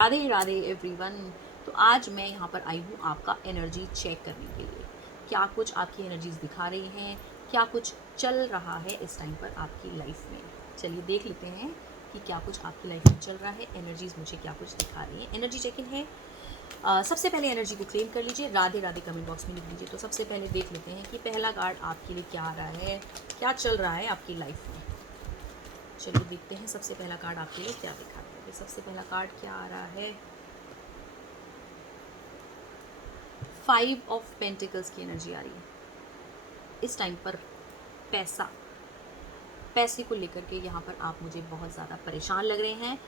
Radhe Radhe everyone. तो आज मैं यहाँ पर आई हूँ आपका एनर्जी चेक करने के लिए। क्या कुछ आपकी एनर्जीज दिखा रही हैं, क्या कुछ चल रहा है इस टाइम पर आपकी लाइफ में। चलिए देख लेते हैं कि क्या कुछ आपकी लाइफ में चल रहा है, एनर्जीज मुझे क्या कुछ दिखा रही हैं। एनर्जी चेक इन है। सबसे पहले एनर्जी को क्लेम कर लीजिए, राधे राधे कमेंट बॉक्स में लिख लीजिए। तो सबसे पहले देख लेते हैं कि पहला कार्ड आपके लिए क्या आ रहा है, क्या चल रहा है आपकी लाइफ में। चलिए देखते हैं सबसे पहला कार्ड आपके लिए क्या दिखा रहा है। सबसे पहला कार्ड क्या आ रहा है, 5 ऑफ पेंटिकल्स की एनर्जी आ रही है। इस टाइम पर पैसे को लेकर के यहाँ पर आप मुझे बहुत ज़्यादा परेशान लग रहे हैं।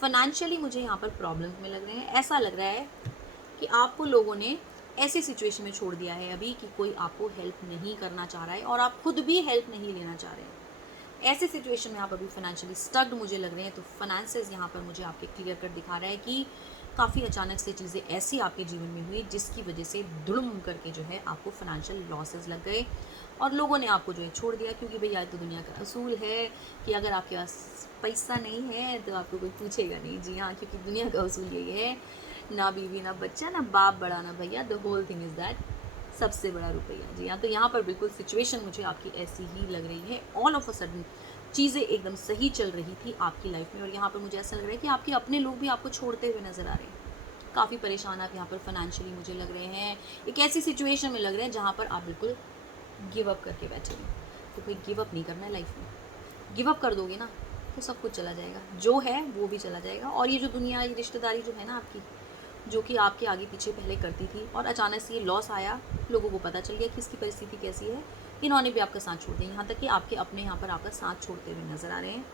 फाइनेंशियली मुझे यहाँ पर प्रॉब्लम्स में लग रहे हैं। ऐसा लग रहा है कि आपको लोगों ने ऐसी सिचुएशन में छोड़ दिया है अभी कि कोई आपको हेल्प नहीं करना चाह रहा है और आप खुद भी हेल्प नहीं लेना चाह रहे हैं। ऐसी सिचुएशन में आप अभी फाइनेंशियली स्टक्ड मुझे लग रहे हैं। तो फाइनेंसेस यहाँ पर मुझे आपके क्लियर कट दिखा रहा है कि काफ़ी अचानक से चीज़ें ऐसी आपके जीवन में हुई जिसकी वजह से धुड़ुम करके जो है आपको फाइनेंशियल लॉसेस लग गए और लोगों ने आपको जो है छोड़ दिया। क्योंकि भैया तो दुनिया का असूल है कि अगर आपके पास पैसा नहीं है तो आपको कोई पूछेगा नहीं। जी हाँ, क्योंकि दुनिया का असूल यही है, ना बीवी ना बच्चा ना बाप बड़ा ना भैया, the whole thing is that सबसे बड़ा रुपया। जी हाँ, तो यहाँ पर बिल्कुल सिचुएशन मुझे आपकी ऐसी ही लग रही है। ऑल ऑफ अ सडन चीज़ें एकदम सही चल रही थी आपकी लाइफ में और यहाँ पर मुझे ऐसा लग रहा है कि आपके अपने लोग भी आपको छोड़ते हुए नज़र आ रहे हैं। काफ़ी परेशान आप यहाँ पर फाइनेंशियली मुझे लग रहे हैं। एक ऐसी सिचुएशन में लग रहे हैं जहाँ पर आप बिल्कुल गिव अप करके बैठे हैं। तो कोई गिव अप नहीं करना है लाइफ में। गिव अप कर दोगे ना तो सब कुछ चला जाएगा, जो है वो भी चला जाएगा। और ये जो दुनिया, ये रिश्तेदारी जो है ना आपकी, जो कि आपके आगे पीछे पहले करती थी और अचानक से ये लॉस आया, लोगों को पता चल गया कि इसकी परिस्थिति कैसी है, इन्होंने भी आपका साथ छोड़ दिया। यहाँ तक कि आपके अपने यहाँ पर आपका साथ छोड़ते हुए नज़र आ रहे हैं।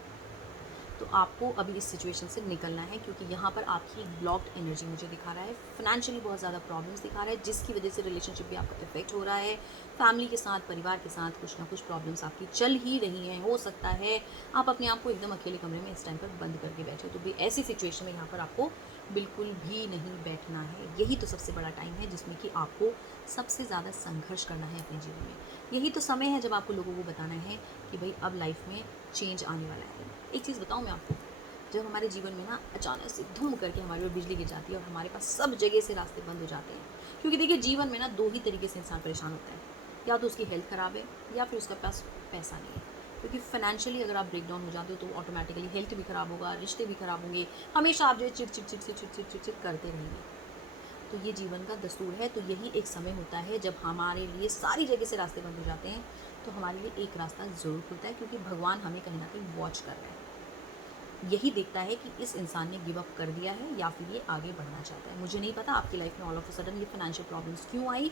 तो आपको अभी इस सिचुएशन से निकलना है क्योंकि यहाँ पर आपकी ब्लॉक्ड एनर्जी मुझे दिखा रहा है। फाइनेंशियली बहुत ज़्यादा प्रॉब्लम्स दिखा रहा है जिसकी वजह से रिलेशनशिप भी आपका इफेक्ट हो रहा है। फैमिली के साथ, परिवार के साथ कुछ ना कुछ प्रॉब्लम्स आपकी चल ही रही हैं। हो सकता है आप अपने आप को एकदम अकेले कमरे में इस टाइम पर बंद करके बैठे हो। तो भी ऐसी सिचुएशन में यहाँ पर आपको बिल्कुल भी नहीं बैठना है। यही तो सबसे बड़ा टाइम है जिसमें कि आपको सबसे ज़्यादा संघर्ष करना है अपने जीवन में। यही तो समय है जब आपको लोगों को बताना है कि भाई अब लाइफ में चेंज आने वाला है। एक चीज़ बताऊँ मैं आपको, जब हमारे जीवन में ना अचानक से धूम करके हमारे ऊपर बिजली गिर जाती है और हमारे पास सब जगह से रास्ते बंद हो जाते हैं। क्योंकि देखिए जीवन में ना दो ही तरीके से इंसान परेशान होता है, या तो उसकी हेल्थ ख़राब है या फिर उसके पास पैसा नहीं है। क्योंकि फाइनेंशियली अगर आप ब्रेक डाउन हो जाते हो तो ऑटोमेटिकली हेल्थ भी ख़राब होगा, रिश्ते भी ख़राब होंगे, हमेशा आप जो है चिड़ चिड़ चिड़ चिड़ चिड़ चिड़ चिड़ चिड़ करते रहेंगे। तो ये जीवन का दस्तूर है। तो यही एक समय होता है जब हमारे लिए सारी जगह से रास्ते बंद हो जाते हैं तो हमारे लिए एक रास्ता ज़रूर खुलता है, क्योंकि भगवान हमें कहीं ना कहीं वॉच कर रहा है। यही देखता है कि इस इंसान ने गिव अप कर दिया है या फिर ये आगे बढ़ना चाहता है। मुझे नहीं पता आपकी लाइफ में ऑल ऑफ अ सडन ये फाइनेंशियल प्रॉब्लम्स क्यों आई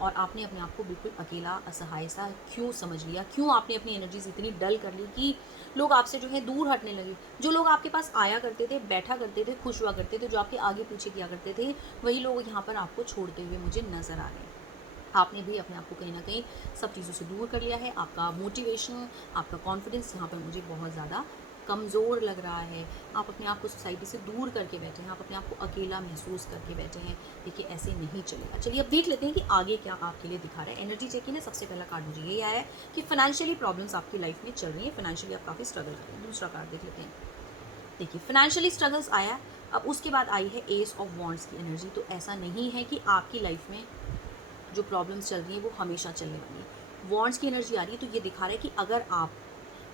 और आपने अपने आप को बिल्कुल अकेला, असहाय सा क्यों समझ लिया, क्यों आपने अपनी एनर्जीज इतनी डल कर ली कि लोग आपसे जो है दूर हटने लगे। जो लोग आपके पास आया करते थे, बैठा करते थे, खुश हुआ करते थे, जो आपके आगे पीछे किया करते थे, वही लोग यहाँ पर आपको छोड़ते हुए मुझे नज़र आ रहे हैं। आपने भी अपने आप को कहीं ना कहीं सब चीज़ों से दूर कर लिया है। आपका मोटिवेशन, आपका कॉन्फिडेंस यहाँ पर मुझे बहुत ज़्यादा कमज़ोर लग रहा है। आप अपने आप को सोसाइटी से दूर करके बैठे हैं, आप अपने आप को अकेला महसूस करके बैठे हैं। देखिए ऐसे नहीं चलेगा। चलिए अब देख लेते हैं कि आगे क्या आपके लिए दिखा रहा है। एनर्जी चेक ने सबसे पहला कार्ड मुझे ये आया है कि फाइनेंशियली प्रॉब्लम्स आपकी लाइफ में चल रही हैं, फाइनेंशियली आप काफ़ी स्ट्रगल कर रहे हैं। दूसरा कार्ड देख लेते हैं। देखिए फाइनेंशियली स्ट्रगल्स आया, अब उसके बाद आई है एस ऑफ वॉन्ड्स की एनर्जी। तो ऐसा नहीं है कि आपकी लाइफ में जो प्रॉब्लम्स चल रही हैं वो हमेशा चलने वाली है। वॉन्ड्स की एनर्जी आ रही है तो ये दिखा रहा है कि अगर आप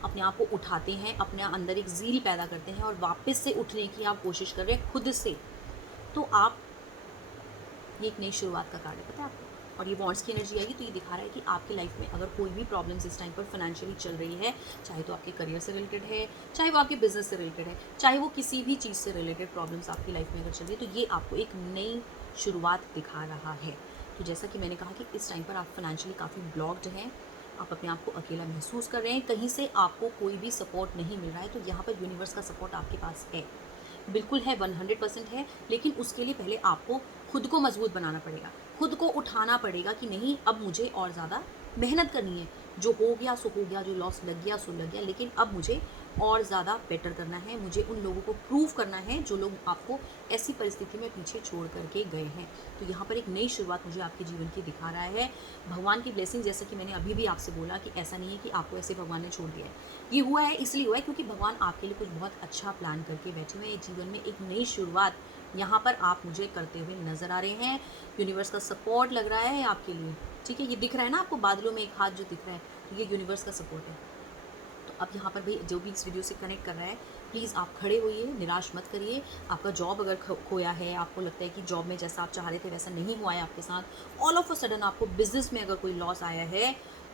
अपने आप को उठाते हैं, अपने अंदर एक ज़ील पैदा करते हैं और वापस से उठने की आप कोशिश कर रहे हैं खुद से, तो आप, ये एक नई शुरुआत का कार्ड है, पता है आपको। और ये वॉन्ड्स की एनर्जी आएगी तो ये दिखा रहा है कि आपकी लाइफ में अगर कोई भी प्रॉब्लम्स इस टाइम पर फाइनेंशियली चल रही है, चाहे तो आपके करियर से रिलेटेड है, चाहे वो आपके बिजनेस से रिलेटेड है, चाहे वो किसी भी चीज़ से रिलेटेड प्रॉब्लम्स आपकी लाइफ में अगर चल रही है, तो ये आपको एक नई शुरुआत दिखा रहा है। तो जैसा कि मैंने कहा कि इस टाइम पर आप फाइनेंशियली काफ़ी ब्लॉक्ड हैं, आप अपने आप को अकेला महसूस कर रहे हैं, कहीं से आपको कोई भी सपोर्ट नहीं मिल रहा है। तो यहाँ पर यूनिवर्स का सपोर्ट आपके पास है, बिल्कुल है, 100% है। लेकिन उसके लिए पहले आपको खुद को मजबूत बनाना पड़ेगा, खुद को उठाना पड़ेगा कि नहीं अब मुझे और ज़्यादा मेहनत करनी है। जो हो गया सो हो गया, जो लॉस लग गया सो लग गया, लेकिन अब मुझे और ज़्यादा बेटर करना है। मुझे उन लोगों को प्रूव करना है जो लोग आपको ऐसी परिस्थिति में पीछे छोड़ करके गए हैं। तो यहाँ पर एक नई शुरुआत मुझे आपके जीवन की दिखा रहा है। भगवान की ब्लेसिंग, जैसा कि मैंने अभी भी आपसे बोला कि ऐसा नहीं है कि आपको ऐसे भगवान ने छोड़ दिया है। ये हुआ है इसलिए हुआ है क्योंकि भगवान आपके लिए कुछ बहुत अच्छा प्लान करके बैठे हुए हैं। जीवन में एक नई शुरुआत यहाँ पर आप मुझे करते हुए नज़र आ रहे हैं। यूनिवर्स का सपोर्ट लग रहा है आपके लिए, ठीक है। ये दिख रहा है ना आपको बादलों में एक हाथ जो दिख रहा है, ये यूनिवर्स का सपोर्ट है। तो अब यहाँ पर भाई जो भी इस वीडियो से कनेक्ट कर रहा है, प्लीज़ आप खड़े होइए, निराश मत करिए। आपका जॉब अगर खोया है, आपको लगता है कि जॉब में जैसा आप चाह रहे थे वैसा नहीं हुआ है आपके साथ, ऑल ऑफ अ सडन आपको बिजनेस में अगर कोई लॉस आया है,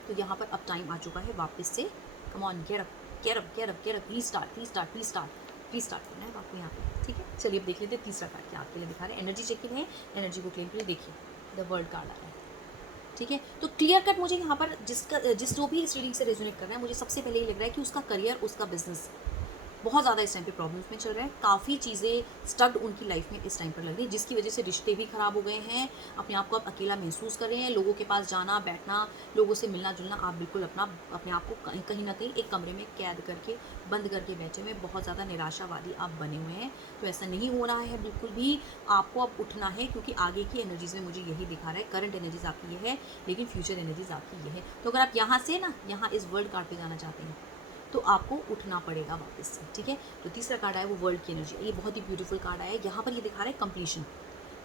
तो यहाँ पर अब टाइम आ चुका है वापस से come on get up get up get up get up, restart restart restart restart करना है आपको यहाँ पे, ठीक है। चलिए अब देख लेते हैं तीसरा कार्ड क्या आपके लिए दिखा रहे हैं। एनर्जी चेक इन है, एनर्जी को क्लेम के लिए देखिए द वर्ल्ड कार्ड आ रहा है, ठीक है। तो क्लियर कट मुझे यहाँ पर जिस जो भी इस रीडिंग से रेजोनेट कर रहा है, मुझे सबसे पहले ये लग रहा है कि उसका करियर, उसका बिजनेस बहुत ज़्यादा इस टाइम पे प्रॉब्लम्स में चल रहा है। काफ़ी चीज़ें स्टक्ड उनकी लाइफ में इस टाइम पर लग रही है, जिसकी वजह से रिश्ते भी ख़राब हो गए हैं। अपने आप को आप अकेला महसूस कर रहे हैं। लोगों के पास जाना बैठना, लोगों से मिलना जुलना, आप बिल्कुल अपने आप को कहीं ना कहीं एक कमरे में कैद करके बंद करके बैठे हुए, बहुत ज़्यादा निराशावादी आप बने हुए हैं। तो ऐसा नहीं हो रहा है बिल्कुल भी। आपको अब उठना है, क्योंकि आगे की एनर्जीज़ में मुझे यही दिखा रहा है। करंट एनर्जीज आपकी ये है, लेकिन फ्यूचर एनर्जीज आपकी ये है। तो अगर आप यहाँ से ना यहाँ इस वर्ल्ड कार्ड पे जाना चाहते हैं, तो आपको उठना पड़ेगा वापस से, ठीक है। तो तीसरा कार्ड आया वो वर्ल्ड की एनर्जी, ये बहुत ही ब्यूटीफुल कार्ड आया है। यहाँ पर ये दिखा रहा है कंप्लीशन,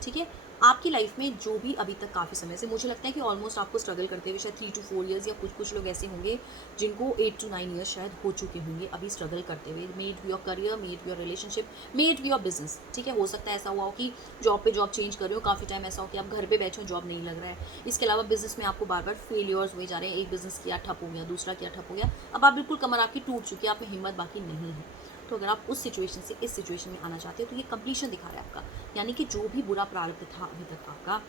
ठीक है। आपकी लाइफ में जो भी अभी तक काफ़ी समय से, मुझे लगता है कि ऑलमोस्ट आपको स्ट्रगल करते हुए शायद 3 to 4 ईयर्स, या कुछ लोग ऐसे होंगे जिनको 8 to 9 ईयर्स शायद हो चुके होंगे अभी स्ट्रगल करते हुए। May it be your career, may it be your relationship, may it be your business, ठीक है। हो सकता है ऐसा हुआ हो कि जॉब पे जॉब चेंज कर रहे हो, काफ़ी टाइम ऐसा हो कि आप घर पे बैठे हो, जॉब नहीं लग रहा है। इसके अलावा बिजनेस में आपको बार बार फेलियर्स हुए जा रहे हैं। एक बिजनेस किया ठप हो गया, दूसरा किया ठप हो गया, अब आप बिल्कुल कमर आपकी टूट चुकी है, आप में हिम्मत बाकी नहीं है। तो अगर आप उस सिचुएशन से इस सिचुएशन में आना चाहते हो, तो ये कंप्लीशन दिखा रहा है आपका, यानी कि जो भी बुरा प्रारब्ध था अभी तक आपका,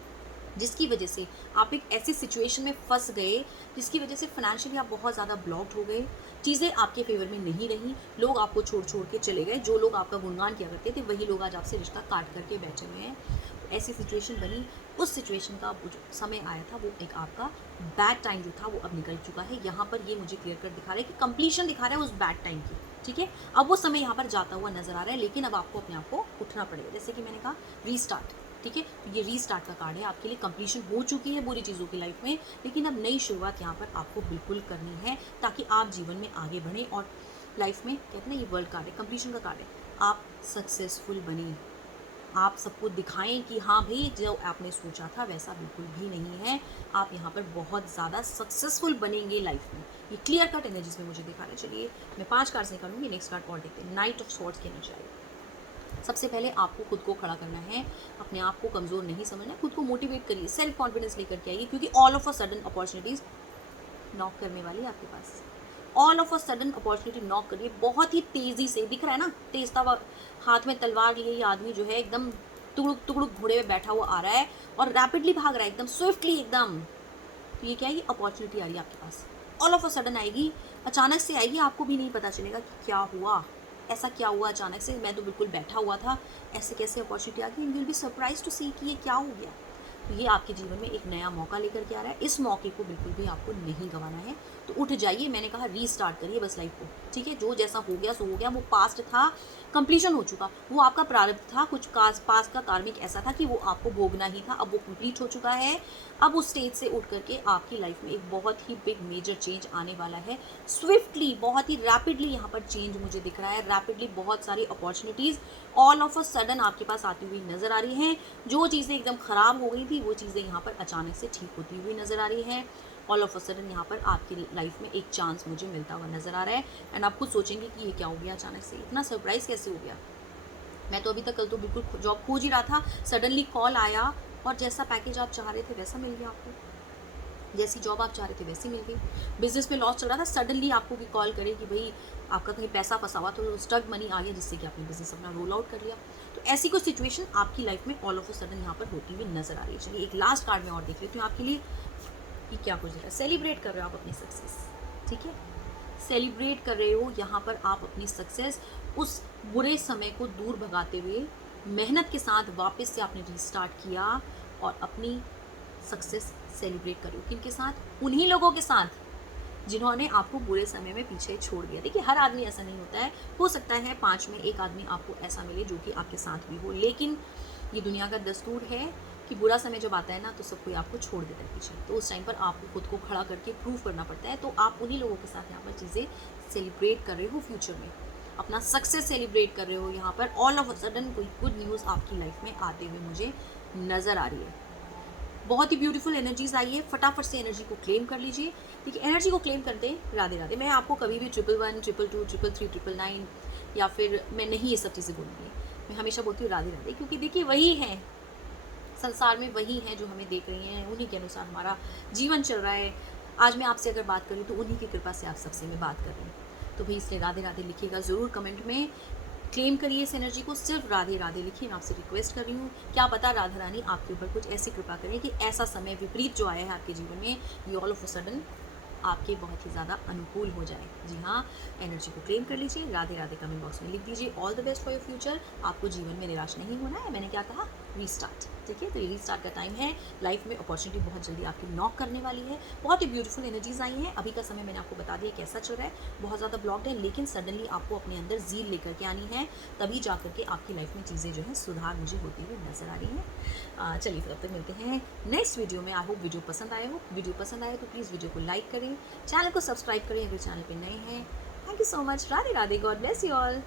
जिसकी वजह से आप एक ऐसी सिचुएशन में फंस गए, जिसकी वजह से फाइनेंशियली आप बहुत ज़्यादा ब्लॉक्ड हो गए, चीज़ें आपके फेवर में नहीं रही, लोग आपको छोड़ छोड़ के चले गए। जो लोग आपका गुणगान किया करते थे, वही लोग आज आपसे रिश्ता काट करके बैठे हुए हैं। तो ऐसी सिचुएशन बनी, उस सिचुएशन का जो समय आया था, वो एक आपका बैड टाइम जो था वो अब निकल चुका है। यहाँ पर ये मुझे क्लियर कट दिखा रहा है कि कंप्लीशन दिखा रहा है उस बैड टाइम की, ठीक है। अब वो समय यहाँ पर जाता हुआ नजर आ रहा है, लेकिन अब आपको अपने आप को उठना पड़ेगा। जैसे कि मैंने कहा रीस्टार्ट, ठीक है। तो ये रीस्टार्ट का कार्ड है आपके लिए। कंप्लीशन हो चुकी है बुरी चीज़ों की लाइफ में, लेकिन अब नई शुरुआत यहाँ पर आपको बिल्कुल करनी है, ताकि आप जीवन में आगे बढ़ें। और लाइफ में कहते हैं ना, ये वर्ल्ड कार्ड है, कंप्लीशन का कार्ड है। आप सक्सेसफुल बने, आप सबको दिखाएं कि हाँ भाई, जो आपने सोचा था वैसा बिल्कुल भी नहीं है। आप यहाँ पर बहुत ज़्यादा सक्सेसफुल बनेंगे लाइफ में। ये क्लियर कट एनर्जीज में मुझे दिखा रहा है। चलिए मैं 5 कार्ड्स निकालूंगी, नेक्स्ट कार्ड और देखते हैं। नाइट ऑफ स्वॉर्ड्स की एनर्जी आई। सबसे पहले आपको खुद को खड़ा करना है, अपने आप को कमज़ोर नहीं समझना है, खुद को मोटिवेट करिए, सेल्फ कॉन्फिडेंस लेकर के आइए, क्योंकि all of a sudden opportunities knock करने वाली है आपके पास। All of a sudden opportunity knock करिए, बहुत ही तेज़ी से दिख रहा है ना, तेजता हाथ में तलवार लिए ये आदमी जो है एकदम तुगड़ुक तुगड़ुक घोड़े में बैठा हुआ आ रहा है और रैपिडली भाग रहा है, एकदम स्विफ्टली एकदम। तो ये क्या है, ये अपॉर्चुनिटी आ रही है आपके पास, ऑल ऑफ अ सडन आएगी, अचानक से आएगी, आपको भी नहीं पता चलेगा कि क्या हुआ, ऐसा क्या हुआ अचानक से, मैं तो बिल्कुल बैठा हुआ था, ऐसे कैसे अपॉर्चुनिटी आ गई। You will be surprise to see कि ये क्या हो गया। तो ये आपके जीवन में एक नया मौका लेकर के आ रहा है, इस मौके को बिल्कुल भी आपको नहीं गंवाना है। तो उठ जाइए, मैंने कहा रीस्टार्ट करिए बस लाइफ को, ठीक है। जो जैसा हो गया सो हो गया, वो पास्ट था, कंप्लीशन हो चुका, वो आपका प्रारब्ध था, कुछ पास का कार्मिक ऐसा था कि वो आपको भोगना ही था, अब वो कंप्लीट हो चुका है। अब उस स्टेज से उठ करके आपकी लाइफ में एक बहुत ही बिग मेजर चेंज आने वाला है, स्विफ्टली, बहुत ही रैपिडली यहाँ पर चेंज मुझे दिख रहा है, रैपिडली बहुत सारी opportunities all of a sudden आपके पास आती हुई नज़र आ रही हैं। जो चीज़ें एकदम ख़राब हो गई थी, वो चीज़ें यहाँ पर अचानक से ठीक होती हुई नज़र आ रही हैं। ऑल ऑफ अ सडन यहाँ पर आपकी लाइफ में एक चांस मुझे मिलता हुआ नज़र आ रहा है। एंड आप खुद सोचेंगे कि ये क्या हो गया, अचानक से इतना सरप्राइज़ कैसे हो गया। मैं तो अभी तक कल तो बिल्कुल जॉब खोज ही रहा था, सडनली कॉल आया और जैसा पैकेज आप चाह रहे थे वैसा मिल गया आपको, जैसी जॉब आप चाह रहे थे वैसी मिल गई। बिजनेस में लॉस चल रहा था, सडनली आपको भी कॉल करे कि भाई आपका कहीं पैसा फंसा हुआ, तो स्टक मनी आ गया, जिससे कि आपने बिजनेस अपना रोल आउट कर लिया। तो ऐसी कोई सिचुएशन आपकी लाइफ में ऑल ऑफ अ सडन यहाँ पर होती हुई नजर आ रही है। चलिए एक लास्ट कार्ड में और देख लेती हूँ आपके लिए कि क्या कुछ है। सेलिब्रेट कर रहे हो आप अपनी सक्सेस, ठीक है, सेलिब्रेट कर रहे हो यहाँ पर आप अपनी सक्सेस, उस बुरे समय को दूर भगाते हुए मेहनत के साथ वापस से आपने रीस्टार्ट किया और अपनी सक्सेस सेलिब्रेट करो। किनके साथ? उन्हीं लोगों के साथ जिन्होंने आपको बुरे समय में पीछे छोड़ दिया। देखिए हर आदमी ऐसा नहीं होता है, हो सकता है 5 में 1 आदमी आपको ऐसा मिले जो कि आपके साथ भी हो, लेकिन ये दुनिया का दस्तूर है कि बुरा समय जब आता है ना, तो सब कोई आपको छोड़ देता है पीछे। तो उस टाइम पर आपको खुद को खड़ा करके प्रूव करना पड़ता है। तो आप उन्हीं लोगों के साथ यहाँ पर चीज़ें सेलिब्रेट कर रहे हो फ्यूचर में। अपना सक्सेस सेलिब्रेट कर रहे हो, यहाँ पर ऑल ऑफ अ सडन कोई गुड न्यूज़ आपकी लाइफ में आते हुए मुझे नज़र आ रही है। बहुत ही ब्यूटीफुल एनर्जीज आई है, फटाफट से एनर्जी को क्लेम कर लीजिए। ठीक है, एनर्जी को क्लेम करते हैं राधे राधे। मैं आपको कभी भी 111, 222, 333, 999 या फिर मैं नहीं ये सब चीज़ें बोलूँगी, मैं हमेशा बोलती हूँ राधे राधे, क्योंकि देखिए वही है संसार में, वही है जो हमें देख रही हैं, उन्हीं के अनुसार हमारा जीवन चल रहा है। आज मैं आपसे अगर बात करूँ तो उन्हीं की कृपा से आप सबसे मैं बात कर रही हूँ। तो भाई इसलिए राधे राधे लिखिएगा ज़रूर कमेंट में, क्लेम करिए इस एनर्जी को, सिर्फ राधे राधे लिखिए। मैं आपसे रिक्वेस्ट कर रही हूँ, क्या पता राधा रानी आपके ऊपर कुछ ऐसी कृपा करें कि ऐसा समय विपरीत जो आया है आपके जीवन में, ये ऑल ऑफ अ सडन आपके बहुत ही ज़्यादा अनुकूल हो जाए। जी हाँ, एनर्जी को क्लेम कर लीजिए, राधे राधे कमेंट बॉक्स में लिख दीजिए, all the best for your future. आपको जीवन में निराश नहीं होना है। मैंने क्या कहा, रीस्टार्ट। ठीक है, तो ये रीस्टार्ट का टाइम है। लाइफ में अपॉर्चुनिटी बहुत जल्दी आपकी नॉक करने वाली है। बहुत ही ब्यूटीफुल एनर्जीज आई हैं। अभी का समय मैंने आपको बता दिया कैसा चल रहा है, बहुत ज़्यादा ब्लॉक्ड है, लेकिन सडनली आपको अपने अंदर ज़ील लेकर के आनी है, तभी जा करके आपकी लाइफ में चीज़ें जो है सुधार मुझे होती हुई नजर आ रही हैं। चलिए फिर अब तक मिलते हैं नेक्स्ट वीडियो में। आई होप वीडियो पसंद आए हो। वीडियो पसंद आए तो प्लीज़ वीडियो को लाइक करें, चैनल को सब्सक्राइब करें अगर चैनल पे नए हैं। Thank you so much. Radhe Radhe, God bless you all.